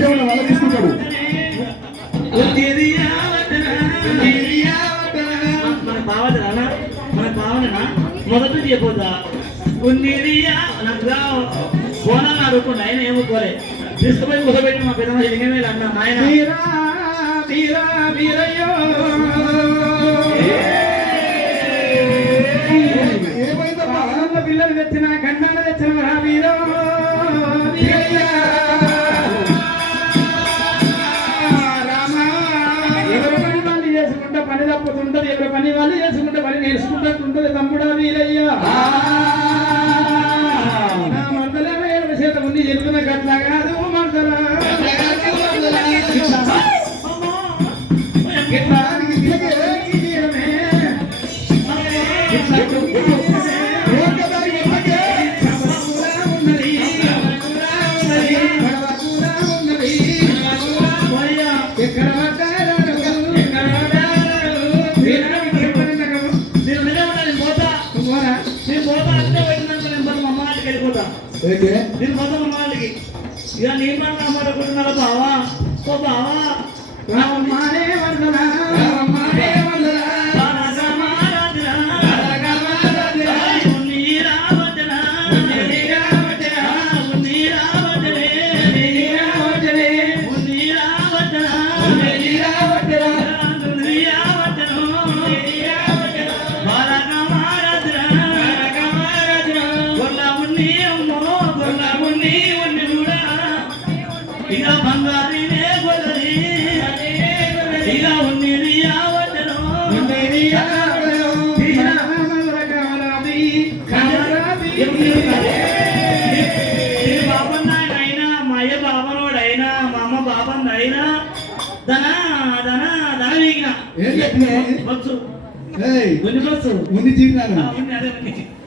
మధ్యలో వాళ్ళ తీసుకుంటాడు. మన భావన మొదటి చెప్పొద్దా ఉన్నిరియా నాకు పోనాన్ని అడుగుకుండా ఆయన ఏమనుకోలే తీసుకుపోయి కుదబెట్టి మా పెద్ద లింగమే అన్నా ఆయన పిల్లలు తెచ్చిన గండాలు తెచ్చిన వీరో చేసుకుంటే పని తప్పుతుంటది, ఎవరి పని వాళ్ళు చేసుకుంటే పని నేర్చుకుంటుంటది. తమ్ముడా వీరయ్య మందలమే చేత ఉంది చెప్తున్న గట్ల కాదు మందల నేను మొదలు మాలికి ఇక నీ మాట అమ్మడుకుంటున్నారా బావా ఓ బావా రామానే వందనా రామానే వందనా ఇక బంగారీనే గొల్లరి ఇక ఉన్నది యావతను బాబన్నాయనైనా మా అయ్య బాబనోడైనా మా అమ్మ బాబన్నైనా ధన ధన ధన వీగిన బస్సు బస్సు ముందు జీవితాలు